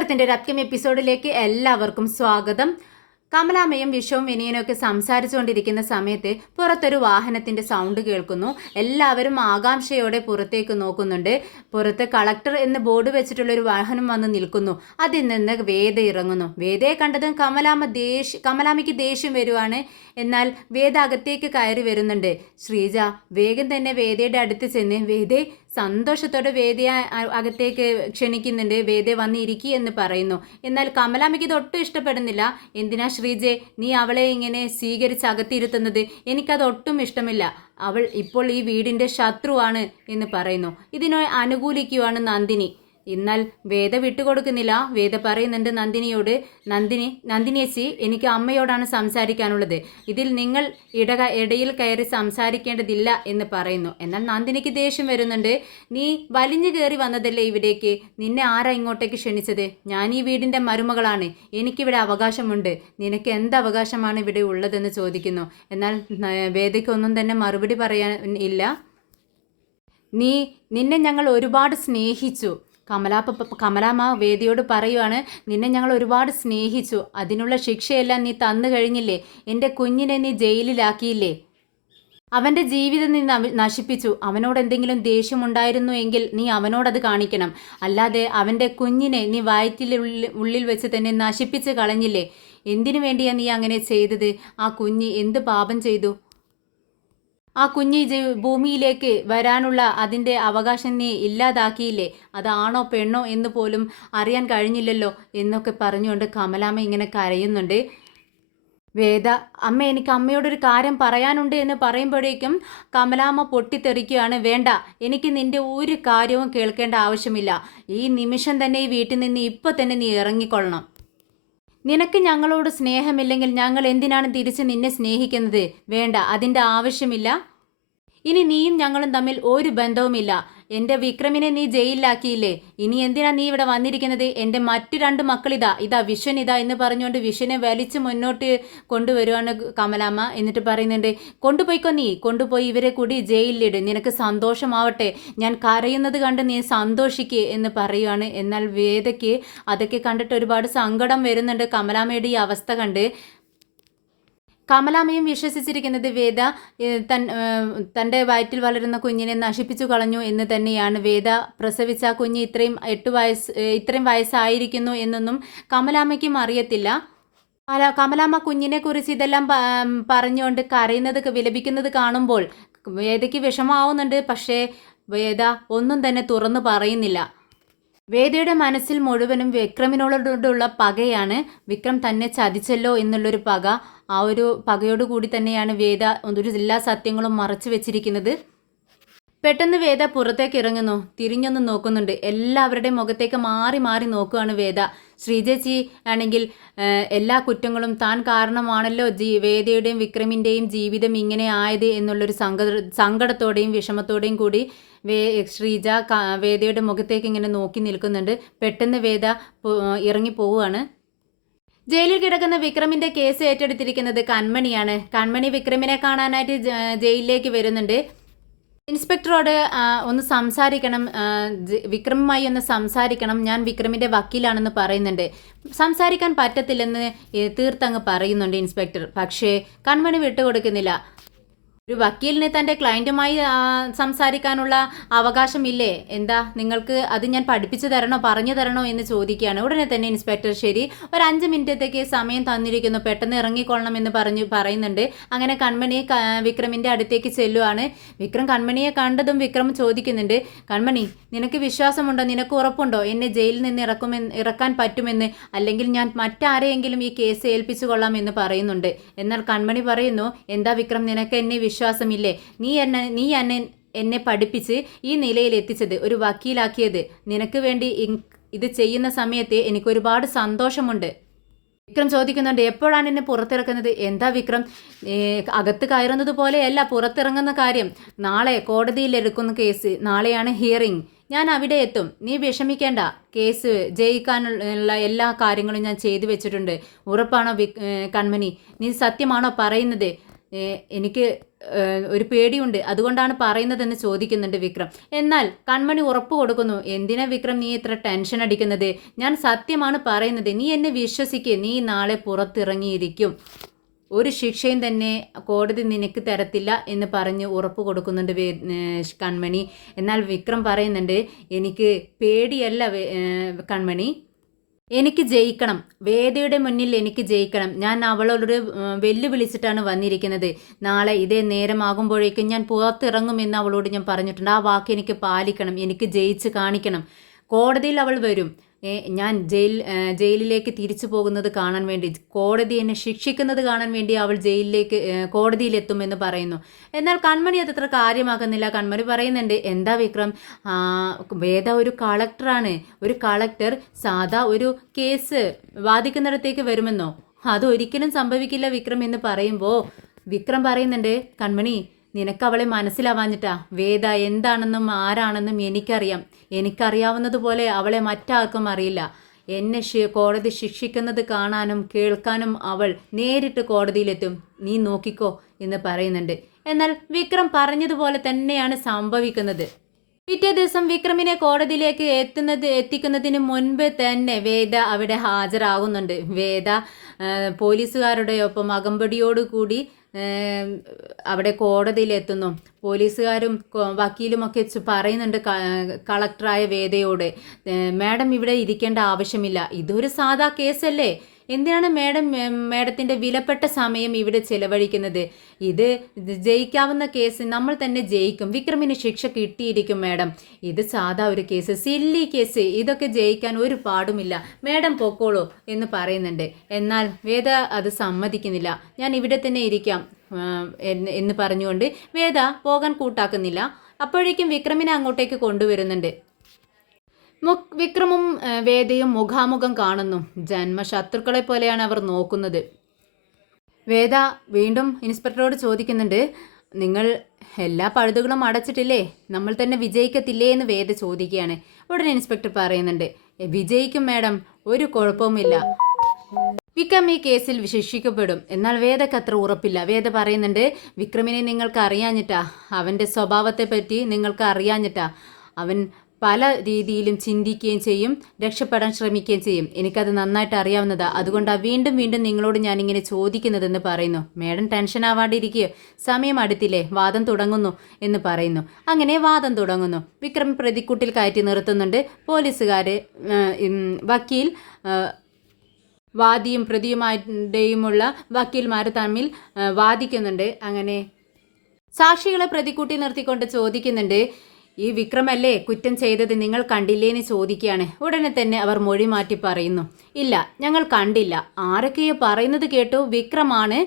ചരിത്രത്തിന്റെ ഒരു അപ്കമിംഗ് എപ്പിസോഡിലേക്ക് എല്ലാവർക്കും സ്വാഗതം. കമലാമ്മയും വിശ്വവും വിനയനൊക്കെ സംസാരിച്ചുകൊണ്ടിരിക്കുന്ന സമയത്ത് പുറത്തൊരു വാഹനത്തിന്റെ സൗണ്ട് കേൾക്കുന്നു. എല്ലാവരും ആകാംക്ഷയോടെ പുറത്തേക്ക് നോക്കുന്നുണ്ട്. പുറത്ത് കളക്ടർ എന്ന് ബോർഡ് വെച്ചിട്ടുള്ള ഒരു വാഹനം വന്ന് നിൽക്കുന്നു. അതിൽ നിന്ന് വേദ ഇറങ്ങുന്നു. വേദയെ കണ്ടതും കമലാമ്മയ്ക്ക് ദേഷ്യം വരുവാണ്. എന്നാൽ വേദ അകത്തേക്ക് കയറി വരുന്നുണ്ട്. ശ്രീജ വേഗം തന്നെ വേദയുടെ അടുത്ത് ചെന്ന് വേദയെ സന്തോഷത്തോടെ വേദയെ അകത്തേക്ക് ക്ഷണിക്കുന്നുണ്ട്. വേദ വന്നിരിക്കുക എന്ന് പറയുന്നു. എന്നാൽ കമലാമ്മയ്ക്ക് ഇത് ഒട്ടും ഇഷ്ടപ്പെടുന്നില്ല. എന്തിനാ ശ്രീജെ നീ അവളെ ഇങ്ങനെ സ്വീകരിച്ച് അകത്തിരുത്തുന്നത്? എനിക്കത് ഒട്ടും ഇഷ്ടമില്ല. അവൾ ഇപ്പോൾ ഈ വീടിൻ്റെ ശത്രുവാണ് എന്ന് പറയുന്നു. ഇതിനെ അനുകൂലിക്കുവാണ് നന്ദിനി. എന്നാൽ വേദ വിട്ടുകൊടുക്കുന്നില്ല. വേദ പറയുന്നുണ്ട് നന്ദിനിയോട്, നന്ദിനിയേച്ചി എനിക്ക് അമ്മയോടാണ് സംസാരിക്കാനുള്ളത്. ഇതിൽ നിങ്ങൾ ഇടയിൽ കയറി സംസാരിക്കേണ്ടതില്ല എന്ന് പറയുന്നു. എന്നാൽ നന്ദിനിക്ക് ദേഷ്യം വരുന്നുണ്ട്. നീ വലിഞ്ഞു കയറി വന്നതല്ലേ ഇവിടേക്ക്? നിന്നെ ആരാ ഇങ്ങോട്ടേക്ക് ക്ഷണിച്ചത്? ഞാൻ ഈ വീടിൻ്റെ മരുമകളാണ്. എനിക്കിവിടെ അവകാശമുണ്ട്. നിനക്ക് എന്ത് അവകാശമാണ് ഇവിടെ ഉള്ളതെന്ന് ചോദിക്കുന്നു. എന്നാൽ വേദയ്ക്കൊന്നും തന്നെ മറുപടി പറയാൻ ഇല്ല. നിന്നെ ഞങ്ങൾ ഒരുപാട് സ്നേഹിച്ചു. കമലാമ്മ വേദിയോട് പറയുവാണ്, നിന്നെ ഞങ്ങൾ ഒരുപാട് സ്നേഹിച്ചു. അതിനുള്ള ശിക്ഷയെല്ലാം നീ തന്നു കഴിഞ്ഞില്ലേ? എൻ്റെ കുഞ്ഞിനെ നീ ജയിലിലാക്കിയില്ലേ? അവൻ്റെ ജീവിതം നീ നശിപ്പിച്ചു. അവനോട് എന്തെങ്കിലും ദേഷ്യമുണ്ടായിരുന്നു എങ്കിൽ നീ അവനോടത് കാണിക്കണം. അല്ലാതെ അവൻ്റെ കുഞ്ഞിനെ നീ ഉള്ളിൽ വെച്ച് തന്നെ നശിപ്പിച്ച് കളഞ്ഞില്ലേ? എന്തിനു വേണ്ടിയാണ് നീ അങ്ങനെ ചെയ്തത്? ആ കുഞ്ഞ് എന്ത് പാപം ചെയ്തു? ആ കുഞ്ഞ് ഭൂമിയിലേക്ക് വരാനുള്ള അതിൻ്റെ അവകാശം നീ ഇല്ലാതാക്കിയില്ലേ? അതാണോ പെണ്ണോ എന്ന് പോലും അറിയാൻ കഴിഞ്ഞില്ലല്ലോ എന്നൊക്കെ പറഞ്ഞുകൊണ്ട് കമലാമ്മ ഇങ്ങനെ കരയുന്നുണ്ട്. വേദ അമ്മ എനിക്ക് അമ്മയോടൊരു കാര്യം പറയാനുണ്ട് എന്ന് പറയുമ്പോഴേക്കും കമലാമ്മ പൊട്ടിത്തെറിക്കുകയാണ്. വേണ്ട, എനിക്ക് നിൻ്റെ ഒരു കാര്യവും കേൾക്കേണ്ട ആവശ്യമില്ല. ഈ നിമിഷം തന്നെ ഈ വീട്ടിൽ നിന്ന് ഇപ്പോൾ തന്നെ നീ ഇറങ്ങിക്കൊള്ളണം. നിനക്ക് ഞങ്ങളോട് സ്നേഹമില്ലെങ്കിൽ ഞങ്ങൾ എന്തിനാണ് തിരിച്ച് നിന്നെ സ്നേഹിക്കുന്നത്? വേണ്ട, അതിൻ്റെ ആവശ്യമില്ല. ഇനി നീയും ഞങ്ങളും തമ്മിൽ ഒരു ബന്ധവുമില്ല. എൻ്റെ വിക്രമിനെ നീ ജയിലിലാക്കിയില്ലേ? ഇനി എന്തിനാ നീ ഇവിടെ വന്നിരിക്കുന്നത്? എൻ്റെ മറ്റു 2 മക്കളിതാ വിശ്വനിതാ എന്ന് പറഞ്ഞുകൊണ്ട് വിശ്വനെ വലിച്ച് മുന്നോട്ട് കൊണ്ടുവരുവാണ് കമലാമ്മ. എന്നിട്ട് പറയുന്നുണ്ട്, കൊണ്ടുപോയി ഇവരെ കൂടി ജയിലിലിട്. നിനക്ക് സന്തോഷമാവട്ടെ. ഞാൻ കരയുന്നത് കണ്ട് നീ സന്തോഷിക്കുക എന്ന് പറയുവാണ്. എന്നാൽ വേദയ്ക്ക് അതൊക്കെ കണ്ടിട്ട് ഒരുപാട് സങ്കടം വരുന്നുണ്ട്. കമലാമ്മയുടെ ഈ അവസ്ഥ കണ്ട് കമലാമ്മയും വിശ്വസിച്ചിരിക്കുന്നത് വേദ തൻ്റെ വയറ്റിൽ വളരുന്ന കുഞ്ഞിനെ നശിപ്പിച്ചു കളഞ്ഞു എന്ന് തന്നെയാണ്. വേദ പ്രസവിച്ച കുഞ്ഞ് ഇത്രയും വയസ്സായിരിക്കുന്നു എന്നൊന്നും കമലാമ്മയ്ക്കും അറിയത്തില്ല. കമലാമ്മ കുഞ്ഞിനെക്കുറിച്ച് ഇതെല്ലാം പറഞ്ഞുകൊണ്ട് വിലപിക്കുന്നത് കാണുമ്പോൾ വേദയ്ക്ക് വിഷമാവുന്നുണ്ട്. പക്ഷേ വേദ ഒന്നും തന്നെ തുറന്നു പറയുന്നില്ല. വേദയുടെ മനസ്സിൽ മുഴുവനും വിക്രമിനോടുള്ള പകയാണ്. വിക്രം തന്നെ ചതിച്ചല്ലോ എന്നുള്ളൊരു പക. ആ ഒരു പകയോടുകൂടി തന്നെയാണ് വേദ എല്ലാ സത്യങ്ങളും മറച്ചു വെച്ചിരിക്കുന്നത്. പെട്ടെന്ന് വേദ പുറത്തേക്ക് ഇറങ്ങുന്നു. തിരിഞ്ഞൊന്ന് നോക്കുന്നുണ്ട്. എല്ലാവരുടെയും മുഖത്തേക്ക് മാറി മാറി നോക്കുകയാണ് വേദ. ശ്രീജേച്ചി ആണെങ്കിൽ എല്ലാ കുറ്റങ്ങളും താൻ കാരണമാണല്ലോ വേദയുടെയും വിക്രമിൻ്റെയും ജീവിതം ഇങ്ങനെ ആയത് എന്നുള്ളൊരു സങ്കടത്തോടെയും വിഷമത്തോടെയും കൂടി ശ്രീജ വേദയുടെ മുഖത്തേക്ക് ഇങ്ങനെ നോക്കി നിൽക്കുന്നുണ്ട്. പെട്ടെന്ന് വേദ ഇറങ്ങി പോവുകയാണ്. ജയിലിൽ കിടക്കുന്ന വിക്രമിൻ്റെ കേസ് ഏറ്റെടുത്തിരിക്കുന്നത് കൺമണിയാണ്. കൺമണി വിക്രമിനെ കാണാനായിട്ട് ജയിലിലേക്ക് വരുന്നുണ്ട്. ഇൻസ്പെക്ടറോട് ഒന്ന് സംസാരിക്കണം, വിക്രമുമായി ഒന്ന് സംസാരിക്കണം, ഞാൻ വിക്രമിൻ്റെ വക്കീലാണെന്ന് പറയുന്നുണ്ട്. സംസാരിക്കാൻ പറ്റത്തില്ലെന്ന് തീർത്തങ്ങ് പറയുന്നുണ്ട് ഇൻസ്പെക്ടർ. പക്ഷേ കൺമണി വിട്ടുകൊടുക്കുന്നില്ല. ഒരു വക്കീലിന് തൻ്റെ ക്ലയൻറ്റുമായി സംസാരിക്കാനുള്ള അവകാശമില്ലേ? എന്താ നിങ്ങൾക്ക് അത് ഞാൻ പഠിപ്പിച്ചു തരണോ, പറഞ്ഞു തരണോ എന്ന് ചോദിക്കുകയാണ്. ഉടനെ തന്നെ ഇൻസ്പെക്ടർ ശരി, ഒരു 5 മിനിറ്റത്തേക്ക് സമയം തന്നിരിക്കുന്നു, പെട്ടെന്ന് ഇറങ്ങിക്കൊള്ളണം എന്ന് പറയുന്നുണ്ട്. അങ്ങനെ കൺമണി വിക്രമിൻ്റെ അടുത്തേക്ക് ചെല്ലുവാണ്. വിക്രം കൺമണിയെ കണ്ടതും വിക്രം ചോദിക്കുന്നുണ്ട്, കൺമണി നിനക്ക് വിശ്വാസമുണ്ടോ, നിനക്ക് ഉറപ്പുണ്ടോ എന്നെ ജയിലിൽ നിന്ന് ഇറക്കാൻ പറ്റുമെന്ന്? അല്ലെങ്കിൽ ഞാൻ മറ്റാരെയെങ്കിലും ഈ കേസ് ഏൽപ്പിച്ചു കൊള്ളാം എന്ന് പറയുന്നുണ്ട്. എന്നാൽ കൺമണി പറയുന്നു, എന്താ വിക്രം നിനക്ക് എന്നെ വിശ്വാസമില്ലേ? നീ എന്നെ പഠിപ്പിച്ച് ഈ നിലയിൽ എത്തിച്ചത്, ഒരു വക്കീലാക്കിയത്, നിനക്ക് വേണ്ടി ഇത് ചെയ്യുന്ന സമയത്ത് എനിക്കൊരുപാട് സന്തോഷമുണ്ട്. വിക്രം ചോദിക്കുന്നുണ്ട്, എപ്പോഴാണ് എന്നെ പുറത്തിറക്കുന്നത്? എന്താ വിക്രം, അകത്ത് കയറുന്നത് പോലെയല്ല പുറത്തിറങ്ങുന്ന കാര്യം. നാളെ കോടതിയിൽ എടുക്കുന്ന കേസ്, നാളെയാണ് ഹിയറിംഗ്. ഞാൻ അവിടെ എത്തും, നീ വിഷമിക്കേണ്ട. കേസ് ജയിക്കാനുള്ള എല്ലാ കാര്യങ്ങളും ഞാൻ ചെയ്തു വെച്ചിട്ടുണ്ട്. ഉറപ്പാണോ കൺമണി? നീ സത്യമാണോ പറയുന്നത്? എനിക്ക് ഒരു പേടിയുണ്ട്, അതുകൊണ്ടാണ് പറയുന്നതെന്ന് ചോദിക്കുന്നുണ്ട് വിക്രം. എന്നാൽ കൺമണി ഉറപ്പ് കൊടുക്കുന്നു. എന്തിനാ വിക്രം നീ ഇത്ര ടെൻഷൻ അടിക്കുന്നത്? ഞാൻ സത്യമാണ് പറയുന്നത്, നീ എന്നെ വിശ്വസിക്ക്, നീ നാളെ പുറത്തിറങ്ങിയിരിക്കും, ഒരു ശിക്ഷയും തന്നെ കോടതി നിനക്ക് തരത്തില്ല എന്ന് പറഞ്ഞ് ഉറപ്പ് കൊടുക്കുന്നുണ്ട് കൺമണി. എന്നാൽ വിക്രം പറയുന്നുണ്ട്, എനിക്ക് പേടിയല്ല കൺമണി, എനിക്ക് ജയിക്കണം, വേദയുടെ മുന്നിൽ എനിക്ക് ജയിക്കണം. ഞാൻ അവളോട് വെല്ലുവിളിച്ചിട്ടാണ് വന്നിരിക്കുന്നത്. നാളെ ഇതേ നേരമാകുമ്പോഴേക്കും ഞാൻ പുറത്തിറങ്ങുമെന്ന് അവളോട് ഞാൻ പറഞ്ഞിട്ടുണ്ട്. ആ വാക്ക് എനിക്ക് പാലിക്കണം, എനിക്ക് ജയിച്ച് കാണിക്കണം. കോടതിയിൽ അവൾ വരും. ഞാൻ ജയിലിലേക്ക് തിരിച്ചു പോകുന്നത് കാണാൻ വേണ്ടി, കോടതി എന്നെ ശിക്ഷിക്കുന്നത് കാണാൻ വേണ്ടി അവൾ കോടതിയിലെത്തുമെന്ന് പറയുന്നു. എന്നാൽ കൺമണി അതത്ര കാര്യമാക്കുന്നില്ല. കൺമണി പറയുന്നുണ്ട്, എന്താ വിക്രം, വേദ ഒരു കളക്ടറാണ്, ഒരു കളക്ടർ സാധാ ഒരു കേസ് വാദിക്കുന്നിടത്തേക്ക് വരുമെന്നോ? അതൊരിക്കലും സംഭവിക്കില്ല വിക്രം എന്ന് പറയുമ്പോൾ വിക്രം പറയുന്നുണ്ട്, കൺമണി നിനക്ക് അവളെ മനസ്സിലാവാഞ്ഞിട്ടാ. വേദ എന്താണെന്നും ആരാണെന്നും എനിക്കറിയാം. എനിക്കറിയാവുന്നതുപോലെ അവളെ മറ്റാർക്കും അറിയില്ല. എന്നെ കോടതി ശിക്ഷിക്കുന്നത് കാണാനും കേൾക്കാനും അവൾ നേരിട്ട് കോടതിയിലെത്തും, നീ നോക്കിക്കോ എന്ന് പറയുന്നുണ്ട്. എന്നാൽ വിക്രം പറഞ്ഞതുപോലെ തന്നെയാണ് സംഭവിക്കുന്നത്. പിറ്റേ ദിവസം വിക്രമിനെ കോടതിയിലേക്ക് എത്തിക്കുന്നതിന് മുൻപ് തന്നെ വേദ അവിടെ ഹാജരാകുന്നുണ്ട്. വേദ പോലീസുകാരുടെ ഒപ്പം അകമ്പടിയോടുകൂടി അവിടെ കോടതിയിലെത്തുന്നു. പോലീസുകാരും വക്കീലുമൊക്കെ പറയുന്നുണ്ട് കളക്ടറായ വേദയോട്, മാഡം ഇവിടെ ഇരിക്കേണ്ട ആവശ്യമില്ല, ഇതൊരു സാധാ കേസല്ലേ, എന്തിനാണ് മാഡത്തിൻ്റെ വിലപ്പെട്ട സമയം ഇവിടെ ചിലവഴിക്കുന്നത്? ഇത് ജയിക്കാവുന്ന കേസ് നമ്മൾ തന്നെ ജയിക്കും, വിക്രമിന് ശിക്ഷ കിട്ടിയിരിക്കും മാഡം, ഇത് സാധാ ഒരു കേസ്, സില്ലി കേസ്, ഇതൊക്കെ ജയിക്കാൻ ഒരു പാടുമില്ല, മാഡം പൊക്കോളൂ എന്ന് പറയുന്നുണ്ട്. എന്നാൽ വേദ അത് സമ്മതിക്കുന്നില്ല. ഞാൻ ഇവിടെ തന്നെ ഇരിക്കാം എന്ന് പറഞ്ഞുകൊണ്ട് വേദ പോകാൻ കൂട്ടാക്കുന്നില്ല. അപ്പോഴേക്കും വിക്രമിനെ അങ്ങോട്ടേക്ക് കൊണ്ടുവരുന്നുണ്ട്. വിക്രമും വേദയും മുഖാമുഖം കാണുന്നു. ജന്മശത്രുക്കളെ പോലെയാണ് അവർ നോക്കുന്നത്. വേദ വീണ്ടും ഇൻസ്പെക്ടറോട് ചോദിക്കുന്നുണ്ട്, നിങ്ങൾ എല്ലാ പഴുതുകളും അടച്ചിട്ടില്ലേ, നമ്മൾ തന്നെ വിജയിക്കത്തില്ലേ എന്ന് വേദ ചോദിക്കുകയാണ്. ഉടനെ ഇൻസ്പെക്ടർ പറയുന്നുണ്ട്, വിജയിക്കും മാഡം, ഒരു കുഴപ്പവുമില്ല, വിക്രം ഈ കേസിൽ ശിക്ഷിക്കപ്പെടും. എന്നാൽ വേദക്ക് അത്ര ഉറപ്പില്ല. വേദ പറയുന്നുണ്ട്, വിക്രമിനെ നിങ്ങൾക്ക് അറിയാഞ്ഞിട്ടാ, അവൻ്റെ സ്വഭാവത്തെ പറ്റി നിങ്ങൾക്ക് അറിയാഞ്ഞിട്ടാ, അവൻ പല രീതിയിലും ചിന്തിക്കുകയും ചെയ്യും, രക്ഷപ്പെടാൻ ശ്രമിക്കുകയും ചെയ്യും, എനിക്കത് നന്നായിട്ട് അറിയാവുന്നതാ, അതുകൊണ്ടാണ് വീണ്ടും വീണ്ടും നിങ്ങളോട് ഞാനിങ്ങനെ ചോദിക്കുന്നതെന്ന് പറയുന്നു. മേഡം ടെൻഷൻ ആവാണ്ടിരിക്കുകയോ, സമയം അടുത്തില്ലേ, വാദം തുടങ്ങുന്നു എന്ന് പറയുന്നു. അങ്ങനെ വാദം തുടങ്ങുന്നു. വിക്രം പ്രതിക്കൂട്ടിൽ കയറ്റി നിർത്തുന്നുണ്ട്. പോലീസുകാർ, വക്കീൽ, വാദിയും പ്രതിയുമായിട്ടുള്ള വക്കീൽമാർ തമ്മിൽ വാദിക്കുന്നുണ്ട്. അങ്ങനെ സാക്ഷികളെ പ്രതിക്കൂട്ടി നിർത്തിക്കൊണ്ട് ചോദിക്കുന്നുണ്ട്, ഈ വിക്രമല്ലേ കുറ്റം ചെയ്തത്, നിങ്ങൾ കണ്ടില്ലേന്ന് ചോദിക്കുകയാണ്. ഉടനെ തന്നെ അവർ മൊഴി മാറ്റി പറയുന്നു, ഇല്ല ഞങ്ങൾ കണ്ടില്ല, ആരൊക്കെയോ പറയുന്നത് കേട്ടു വിക്രമാണ്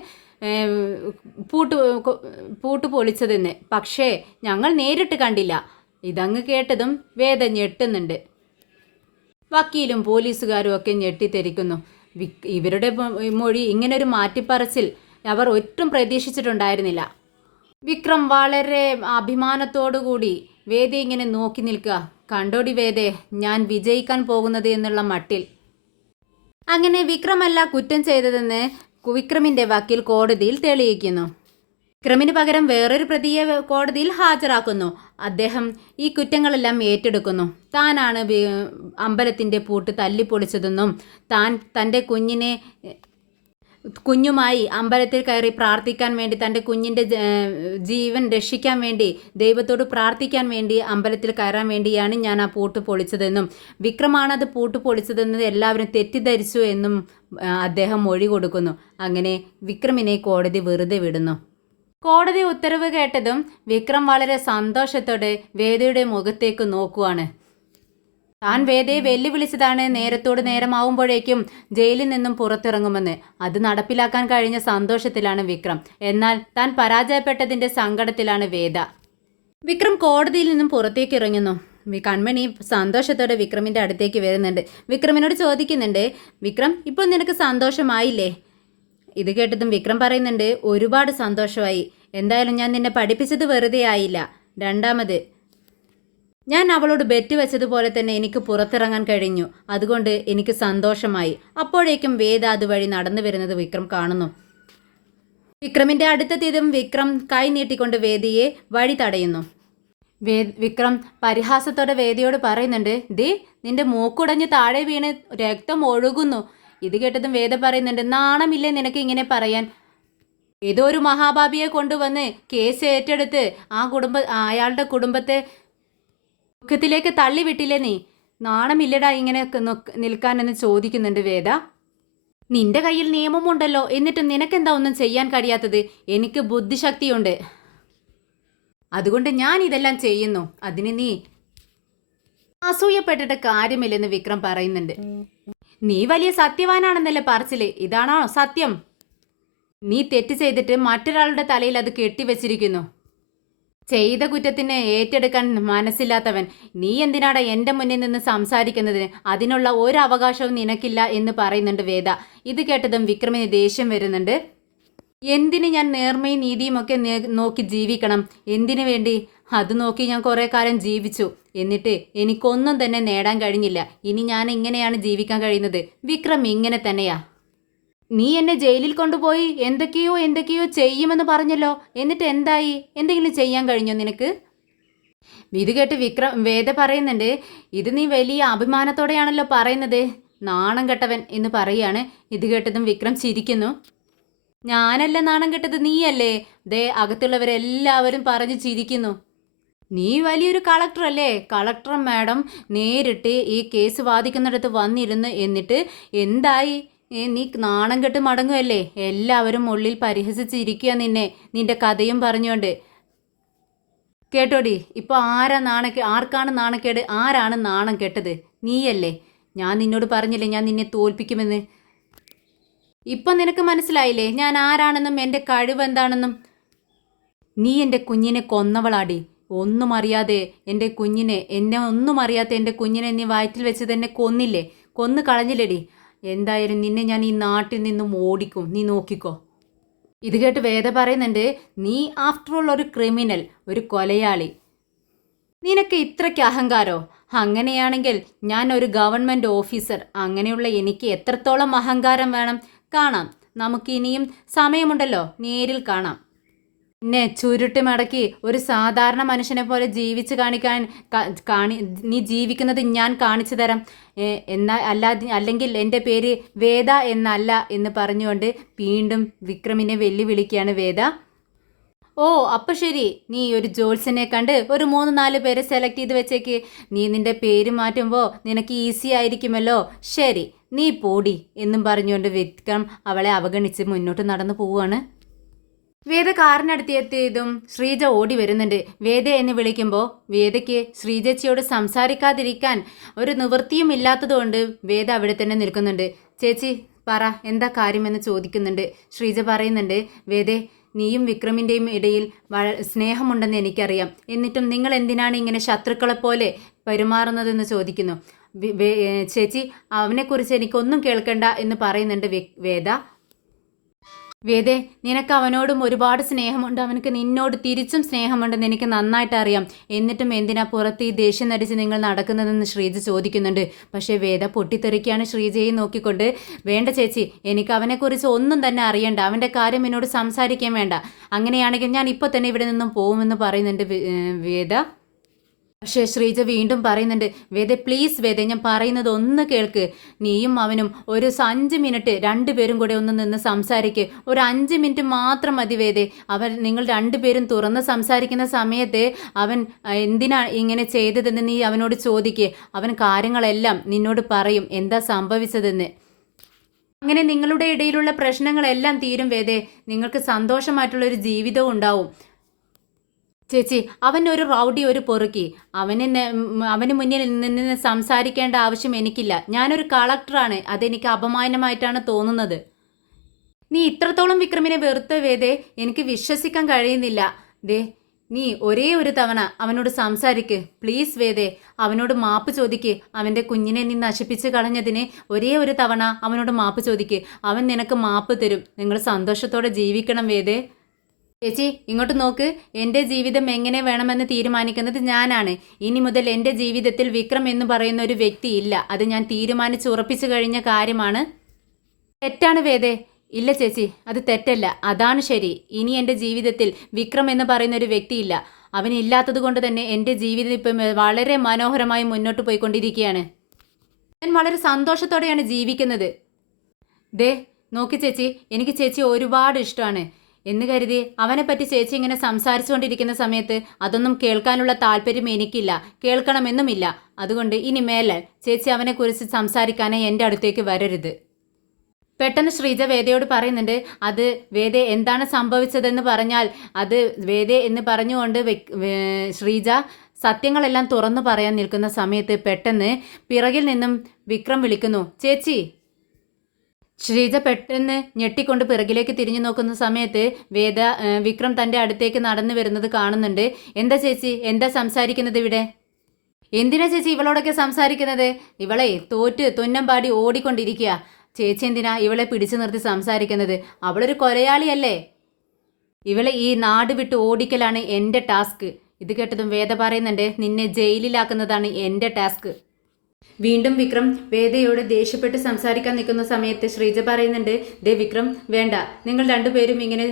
പൂട്ട് പൊളിച്ചതെന്ന്, പക്ഷേ ഞങ്ങൾ നേരിട്ട് കണ്ടില്ല. ഇതങ്ങ് കേട്ടതും വേദ ഞെട്ടുന്നുണ്ട്. വക്കീലും പോലീസുകാരും ഒക്കെ ഞെട്ടിത്തെരിക്കുന്നു. ഇവരുടെ മൊഴി ഇങ്ങനൊരു മാറ്റിപ്പറച്ചിൽ അവർ ഒട്ടും പ്രതീക്ഷിച്ചിട്ടുണ്ടായിരുന്നില്ല. വിക്രം വളരെ അഭിമാനത്തോടുകൂടി വേദയെ ഇങ്ങനെ നോക്കി നിൽക്കുക. കണ്ടോടി വേദേ, ഞാൻ വിജയിക്കാൻ പോകുന്നത് എന്നുള്ള മട്ടിൽ. അങ്ങനെ വിക്രമല്ല കുറ്റം ചെയ്തതെന്ന് വിക്രമിൻ്റെ വക്കീൽ കോടതിയിൽ തെളിയിക്കുന്നു. വിക്രമിന് പകരം വേറൊരു പ്രതിയെ കോടതിയിൽ ഹാജരാക്കുന്നു. അദ്ദേഹം ഈ കുറ്റങ്ങളെല്ലാം ഏറ്റെടുക്കുന്നു. താനാണ് അമ്പലത്തിൻ്റെ പൂട്ട് തല്ലിപ്പൊളിച്ചതെന്നും താൻ തൻ്റെ കുഞ്ഞുമായി അമ്പലത്തിൽ കയറി പ്രാർത്ഥിക്കാൻ വേണ്ടി, തൻ്റെ കുഞ്ഞിൻ്റെ ജീവൻ രക്ഷിക്കാൻ വേണ്ടി, ദൈവത്തോട് പ്രാർത്ഥിക്കാൻ വേണ്ടി അമ്പലത്തിൽ കയറാൻ വേണ്ടിയാണ് ഞാൻ ആ പൂട്ട് പൊളിച്ചതെന്നും വിക്രമാണത് പൂട്ട് പൊളിച്ചതെന്ന് എല്ലാവരും തെറ്റിദ്ധരിച്ചു എന്നും അദ്ദേഹം മൊഴി കൊടുക്കുന്നു. അങ്ങനെ വിക്രമിനെ കോടതി വെറുതെ വിടുന്നു. കോടതി ഉത്തരവ് കേട്ടതും വിക്രം വളരെ സന്തോഷത്തോടെ വേദയുടെ മുഖത്തേക്ക് നോക്കുവാണ്. താൻ വേദയെ വെല്ലുവിളിച്ചതാണ് നേരത്തോട് നേരമാവുമ്പോഴേക്കും ജയിലിൽ നിന്നും പുറത്തിറങ്ങുമെന്ന്. അത് നടപ്പിലാക്കാൻ കഴിഞ്ഞ സന്തോഷത്തിലാണ് വിക്രം. എന്നാൽ താൻ പരാജയപ്പെട്ടതിൻ്റെ സങ്കടത്തിലാണ് വേദ. വിക്രം കോടതിയിൽ നിന്നും പുറത്തേക്ക് ഇറങ്ങുന്നു. കൺമണി സന്തോഷത്തോടെ വിക്രമിൻ്റെ അടുത്തേക്ക് വരുന്നുണ്ട്. വിക്രമിനോട് ചോദിക്കുന്നുണ്ട്, വിക്രം ഇപ്പോൾ നിനക്ക് സന്തോഷമായില്ലേ? ഇത് കേട്ടതും വിക്രം പറയുന്നുണ്ട്, ഒരുപാട് സന്തോഷമായി. എന്തായാലും ഞാൻ നിന്നെ പഠിപ്പിച്ചത് വെറുതെ ആയില്ല. രണ്ടാമത് ഞാൻ അവളോട് ബെറ്റ് വെച്ചതുപോലെ തന്നെ എനിക്ക് പുറത്തിറങ്ങാൻ കഴിഞ്ഞു. അതുകൊണ്ട് എനിക്ക് സന്തോഷമായി. അപ്പോഴേക്കും വേദ അതുവഴി നടന്നു വരുന്നത് വിക്രം കാണുന്നു. വിക്രമിന്റെ അടുത്തെത്തിയതും വിക്രം കൈ നീട്ടിക്കൊണ്ട് വേദിയെ വഴി തടയുന്നു. വിക്രം പരിഹാസത്തോടെ വേദിയോട് പറയുന്നുണ്ട്, ദേ നിന്റെ മൂക്കുടഞ്ഞ് താഴെ വീണ് രക്തം ഒഴുകുന്നു. ഇത് കേട്ടതും വേദ പറയുന്നുണ്ട്, നാണമില്ലേ നിനക്ക് ഇങ്ങനെ പറയാൻ? ഏതോ ഒരു മഹാഭാപിയെ കൊണ്ടുവന്ന് കേസ് ഏറ്റെടുത്ത് അയാളുടെ കുടുംബത്തെ ദുഃഖത്തിലേക്ക് തള്ളിവിട്ടില്ലേ നീ? നാണമില്ലടാ ഇങ്ങനെ നിൽക്കാനെന്ന് ചോദിക്കുന്നുണ്ട് വേദ. നിന്റെ കയ്യിൽ നിയമമുണ്ടല്ലോ, എന്നിട്ട് നിനക്കെന്താ ഒന്നും ചെയ്യാൻ കഴിയാത്തത്? എനിക്ക് ബുദ്ധിശക്തിയുണ്ട്, അതുകൊണ്ട് ഞാൻ ഇതെല്ലാം ചെയ്യുന്നു. അതിന് നീ അസൂയപ്പെട്ടിട്ട് കാര്യമില്ലെന്ന് വിക്രം പറയുന്നുണ്ട്. നീ വലിയ സത്യവാനാണെന്നല്ലേ പറച്ചില്, ഇതാണോ സത്യം? നീ തെറ്റ് ചെയ്തിട്ട് മറ്റൊരാളുടെ തലയിൽ അത് കെട്ടിവെച്ചിരിക്കുന്നു. ചെയ്ത കുറ്റത്തിന് ഏറ്റെടുക്കാൻ മനസ്സില്ലാത്തവൻ നീ എന്തിനാടാ എൻ്റെ മുന്നിൽ നിന്ന് സംസാരിക്കുന്നതിന്? അതിനുള്ള ഒരു അവകാശവും നിനക്കില്ല എന്ന് പറയുന്നുണ്ട് വേദ. ഇത് കേട്ടതും വിക്രമിന് ദേഷ്യം വരുന്നുണ്ട്. എന്തിന് ഞാൻ നേർമയും നീതിയും ഒക്കെ നോക്കി ജീവിക്കണം? എന്തിനു വേണ്ടി? അത് നോക്കി ഞാൻ കുറേ കാലം ജീവിച്ചു, എന്നിട്ട് എനിക്കൊന്നും തന്നെ നേടാൻ കഴിഞ്ഞില്ല. ഇനി ഞാൻ ഇങ്ങനെയാണ് ജീവിക്കാൻ കഴിയുന്നത്. വിക്രം ഇങ്ങനെ തന്നെയാ. നീ എന്നെ ജയിലിൽ കൊണ്ടുപോയി എന്തൊക്കെയോ ചെയ്യുമെന്ന് പറഞ്ഞല്ലോ, എന്നിട്ട് എന്തായി? എന്തെങ്കിലും ചെയ്യാൻ കഴിഞ്ഞോ നിനക്ക്? ഇത് കേട്ട് വേദ പറയുന്നുണ്ട്, ഇത് നീ വലിയ അഭിമാനത്തോടെയാണല്ലോ പറയുന്നത്, നാണം കെട്ടവൻ എന്ന് പറയാണ്. ഇത് കേട്ടതും വിക്രം ചിരിക്കുന്നു. ഞാനല്ല നാണം കെട്ടത്, നീയല്ലേ? ദേ അകത്തുള്ളവരെല്ലാവരും പറഞ്ഞു ചിരിക്കുന്നു. നീ വലിയൊരു കളക്ടർ അല്ലേ? കളക്ടർ മാഡം നേരിട്ട് ഈ കേസ് വാദിക്കുന്നിടത്ത് വന്നിരുന്നു, എന്നിട്ട് എന്തായി? നീ നാണം കെട്ട് മടങ്ങുമല്ലേ? എല്ലാവരും ഉള്ളിൽ പരിഹസിച്ചിരിക്കുക നിന്റെ കഥയും പറഞ്ഞുകൊണ്ട്. കേട്ടോടി, ഇപ്പോൾ ആർക്കാണ് നാണക്കേട്? ആരാണ് നാണം കെട്ടത്? നീയല്ലേ? ഞാൻ നിന്നോട് പറഞ്ഞില്ലേ ഞാൻ നിന്നെ തോൽപ്പിക്കുമെന്ന്? ഇപ്പം നിനക്ക് മനസ്സിലായില്ലേ ഞാൻ ആരാണെന്നും എൻ്റെ കഴിവ് എന്താണെന്നും? നീ എൻ്റെ കുഞ്ഞിനെ കൊന്നവളാടി. ഒന്നും അറിയാതെ എന്നെ ഒന്നും അറിയാത്ത എൻ്റെ കുഞ്ഞിനെ നീ വയറ്റിൽ വെച്ച് തന്നെ കൊന്നില്ലേ? കൊന്നു കളഞ്ഞില്ലേടി? എന്തായാലും നിന്നെ ഞാൻ ഈ നാട്ടിൽ നിന്നും ഓടിക്കും, നീ നോക്കിക്കോ. ഇത് കേട്ട് വേദ പറയുന്നുണ്ട്, നീ ആഫ്റ്റർ ഓൾ ഒരു ക്രിമിനൽ, ഒരു കൊലയാളി. നിനക്ക് ഇത്രയ്ക്ക് അഹങ്കാരോ? അങ്ങനെയാണെങ്കിൽ ഞാൻ ഒരു ഗവൺമെൻറ് ഓഫീസർ. അങ്ങനെയുള്ള എനിക്ക് എത്രത്തോളം അഹങ്കാരം വേണം? കാണാം, നമുക്ക് ഇനിയും സമയമുണ്ടല്ലോ, നേരിൽ കാണാം. എന്നെ ചുരുട്ടി മടക്കി ഒരു സാധാരണ മനുഷ്യനെ പോലെ ജീവിച്ച് നീ ജീവിക്കുന്നത് ഞാൻ കാണിച്ചു തരാം. അല്ലെങ്കിൽ എൻ്റെ പേര് വേദ എന്നല്ല എന്ന് പറഞ്ഞുകൊണ്ട് വീണ്ടും വിക്രമിനെ വെല്ലുവിളിക്കുകയാണ് വേദ. ഓ അപ്പം ശരി, നീ ഒരു ജോത്സ്യനെ കണ്ട് ഒരു 3-4 പേരെ സെലക്ട് ചെയ്ത് വെച്ചേക്ക്. നീ നിന്റെ പേര് മാറ്റുമ്പോൾ നിനക്ക് ഈസി ആയിരിക്കുമല്ലോ. ശരി, നീ പോടി എന്നും പറഞ്ഞുകൊണ്ട് വിക്രം അവളെ അവഗണിച്ച് മുന്നോട്ട് നടന്നു പോവുകയാണ്. വേദ കാറിനടുത്തെത്തിയതും ശ്രീജ ഓടി വരുന്നുണ്ട്. വേദ എന്ന് വിളിക്കുമ്പോൾ വേദയ്ക്ക് ശ്രീജച്ചിയോട് സംസാരിക്കാതിരിക്കാൻ ഒരു നിവൃത്തിയും ഇല്ലാത്തതുകൊണ്ട് വേദ അവിടെ തന്നെ നിൽക്കുന്നുണ്ട്. ചേച്ചി പറ, എന്താ കാര്യമെന്ന് ചോദിക്കുന്നുണ്ട്. ശ്രീജ പറയുന്നുണ്ട്, വേദേ നീയും വിക്രമിൻ്റെയും ഇടയിൽ സ്നേഹമുണ്ടെന്ന് എനിക്കറിയാം, എന്നിട്ടും നിങ്ങൾ എന്തിനാണ് ഇങ്ങനെ ശത്രുക്കളെപ്പോലെ പെരുമാറുന്നതെന്ന് ചോദിക്കുന്നു. ചേച്ചി അവനെക്കുറിച്ച് എനിക്കൊന്നും കേൾക്കണ്ട എന്ന് പറയുന്നുണ്ട് വേദ. വേദേ നിനക്ക് അവനോടും ഒരുപാട് സ്നേഹമുണ്ട്, അവനക്ക് നിന്നോട് തിരിച്ചും സ്നേഹമുണ്ടെന്ന് എനിക്ക് നന്നായിട്ട് അറിയാം, എന്നിട്ടും എന്തിനാ പുറത്ത് ഈ ദേഷ്യം നടിച്ച് നിങ്ങൾ നടക്കുന്നതെന്ന് ശ്രീജ ചോദിക്കുന്നുണ്ട്. പക്ഷേ വേദ പൊട്ടിത്തെറിക്കുകയാണ് ശ്രീജയെ നോക്കിക്കൊണ്ട്. വേണ്ട ചേച്ചി, എനിക്ക് അവനെക്കുറിച്ച് ഒന്നും തന്നെ അറിയണ്ട, അവൻ്റെ കാര്യം എന്നോട് സംസാരിക്കാൻ വേണ്ട. അങ്ങനെയാണെങ്കിൽ ഞാൻ ഇപ്പോൾ തന്നെ ഇവിടെ നിന്നും പോകുമെന്ന് പറയുന്നുണ്ട് വേദ. പക്ഷേ ശ്രീജ വീണ്ടും പറയുന്നുണ്ട്, വേദ പ്ലീസ് വേദ, ഞാൻ പറയുന്നത് ഒന്ന് കേൾക്ക്. നീയും അവനും ഒരു 5 മിനിറ്റ് രണ്ടുപേരും കൂടെ ഒന്ന് നിന്ന് സംസാരിക്ക്. ഒരു 5 മിനിറ്റ് മാത്രം മതി വേദേ. നിങ്ങൾ രണ്ടുപേരും തുറന്ന് സംസാരിക്കുന്ന സമയത്ത് അവൻ എന്തിനാ ഇങ്ങനെ ചെയ്തതെന്ന് നീ അവനോട് ചോദിക്ക്. അവൻ കാര്യങ്ങളെല്ലാം നിന്നോട് പറയും എന്താ സംഭവിച്ചതെന്ന്. അങ്ങനെ നിങ്ങളുടെ ഇടയിലുള്ള പ്രശ്നങ്ങളെല്ലാം തീരും വേദേ. നിങ്ങൾക്ക് സന്തോഷമായിട്ടുള്ളൊരു ജീവിതവും ഉണ്ടാവും. ചേച്ചി അവൻ ഒരു റൗഡി, ഒരു പൊറുക്കി. അവന് മുന്നിൽ നിന്ന് സംസാരിക്കേണ്ട ആവശ്യം എനിക്കില്ല. ഞാനൊരു കളക്ടറാണ്, അതെനിക്ക് അപമാനമായിട്ടാണ് തോന്നുന്നത്. നീ ഇത്രത്തോളം വിക്രമിനെ വെറുത്ത വേദേ എനിക്ക് വിശ്വസിക്കാൻ കഴിയുന്നില്ല. ദേ നീ ഒരേ ഒരു തവണ അവനോട് സംസാരിക്ക് പ്ലീസ് വേദേ. അവനോട് മാപ്പ് ചോദിക്ക്. അവൻ്റെ കുഞ്ഞിനെ നീ നശിപ്പിച്ച് കളഞ്ഞതിന് ഒരേ ഒരു തവണ അവനോട് മാപ്പ് ചോദിക്ക്. അവൻ നിനക്ക് മാപ്പ് തരും. നിങ്ങൾ സന്തോഷത്തോടെ ജീവിക്കണം വേദേ. ചേച്ചി ഇങ്ങോട്ട് നോക്ക്, എൻ്റെ ജീവിതം എങ്ങനെ വേണമെന്ന് തീരുമാനിക്കുന്നത് ഞാനാണ്. ഇനി മുതൽ എൻ്റെ ജീവിതത്തിൽ വിക്രം എന്ന് പറയുന്ന ഒരു വ്യക്തി ഇല്ല. അത് ഞാൻ തീരുമാനിച്ച് ഉറപ്പിച്ചു കഴിഞ്ഞ കാര്യമാണ്. തെറ്റാണ് വേദേ, ഇല്ല ചേച്ചി, അത് തെറ്റല്ല, അതാണ് ശരി. ഇനി എൻ്റെ ജീവിതത്തിൽ വിക്രം എന്ന് പറയുന്ന ഒരു വ്യക്തിയില്ല. അവനില്ലാത്തത് കൊണ്ട് തന്നെ എൻ്റെ ജീവിതം ഇപ്പം വളരെ മനോഹരമായി മുന്നോട്ട് പോയിക്കൊണ്ടിരിക്കുകയാണ്. ഞാൻ വളരെ സന്തോഷത്തോടെയാണ് ജീവിക്കുന്നത്. ദേ നോക്കി ചേച്ചി, എനിക്ക് ചേച്ചി ഒരുപാട് ഇഷ്ടമാണ് എന്ന് കരുതി അവനെപ്പറ്റി ചേച്ചി ഇങ്ങനെ സംസാരിച്ചുകൊണ്ടിരിക്കുന്ന സമയത്ത് അതൊന്നും കേൾക്കാനുള്ള താല്പര്യം എനിക്കില്ല, കേൾക്കണമെന്നുമില്ല. അതുകൊണ്ട് ഇനി മേലാൽ ചേച്ചി അവനെക്കുറിച്ച് സംസാരിക്കാനായി എൻ്റെ അടുത്തേക്ക് വരരുത്. പെട്ടെന്ന് ശ്രീജ വേദയോട് പറയുന്നുണ്ട്. അത് വേദ എന്താണ് സംഭവിച്ചതെന്ന് പറഞ്ഞാൽ അത് വേദ എന്ന് പറഞ്ഞുകൊണ്ട് ശ്രീജ സത്യങ്ങളെല്ലാം തുറന്നു പറയാൻ നിൽക്കുന്ന സമയത്ത് പെട്ടെന്ന് പിറകിൽ നിന്നും വിക്രം വിളിക്കുന്നു, ചേച്ചി. ശ്രീജ പെട്ടെന്ന് ഞെട്ടിക്കൊണ്ട് പിറകിലേക്ക് തിരിഞ്ഞു നോക്കുന്ന സമയത്ത് വിക്രം തൻ്റെ അടുത്തേക്ക് നടന്നു വരുന്നത് കാണുന്നുണ്ട്. എന്താ ചേച്ചി, എന്താ സംസാരിക്കുന്നത് ഇവിടെ? എന്തിനാ ചേച്ചി ഇവളോടൊക്കെ സംസാരിക്കുന്നത്? ഇവളെ തോറ്റ് തുന്നം പാടി ഓടിക്കൊണ്ടിരിക്കുക. ചേച്ചി എന്തിനാ ഇവളെ പിടിച്ചു നിർത്തി സംസാരിക്കുന്നത്? അവളൊരു കൊലയാളിയല്ലേ. ഇവളെ ഈ നാട് വിട്ട് ഓടിക്കലാണ് എൻ്റെ ടാസ്ക്. ഇത് കേട്ടതും വേദ പറയുന്നുണ്ട്, നിന്നെ ജയിലിലാക്കുന്നതാണ് എൻ്റെ ടാസ്ക്. വീണ്ടും വിക്രം വേദയോട് ദേഷ്യപ്പെട്ട് സംസാരിക്കാൻ നിൽക്കുന്ന സമയത്ത് ശ്രീജ പറയുന്നുണ്ട്, ദേ വിക്രം വേണ്ട, നിങ്ങൾ രണ്ടുപേരും ഇങ്ങനെ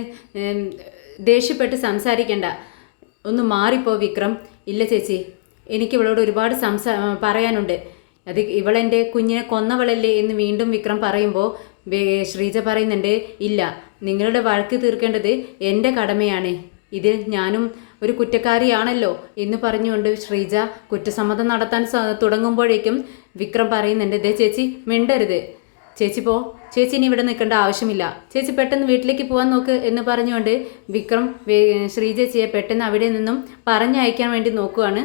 ദേഷ്യപ്പെട്ട് സംസാരിക്കണ്ട, ഒന്ന് മാറിപ്പോ വിക്രം. ഇല്ല ചേച്ചി, എനിക്ക് ഇവളോട് ഒരുപാട് പറയാനുണ്ട്. അത് ഇവളെൻ്റെ കുഞ്ഞിനെ കൊന്നവളല്ലേ എന്ന് വീണ്ടും വിക്രം പറയുമ്പോൾ ശ്രീജ പറയുന്നുണ്ട്, ഇല്ല, നിങ്ങളുടെ വഴക്ക് തീർക്കേണ്ടത് എൻ്റെ കടമയാണ്, ഇതിൽ ഞാനും ഒരു കുറ്റക്കാരിയാണല്ലോ എന്ന് പറഞ്ഞുകൊണ്ട് ശ്രീജ കുറ്റസമ്മതം നടത്താൻ തുടങ്ങുമ്പോഴേക്കും വിക്രം പറയുന്നുണ്ട്, ദേ ചേച്ചി മിണ്ടരുത്, ചേച്ചി ചേച്ചി ഇനി ഇവിടെ നിൽക്കേണ്ട ആവശ്യമില്ല, ചേച്ചി പെട്ടെന്ന് വീട്ടിലേക്ക് പോകാൻ നോക്ക് എന്ന് പറഞ്ഞുകൊണ്ട് വിക്രം ശ്രീജേച്ചിയെ പെട്ടെന്ന് അവിടെ നിന്നും പറഞ്ഞയക്കാൻ വേണ്ടി നോക്കുകയാണ്.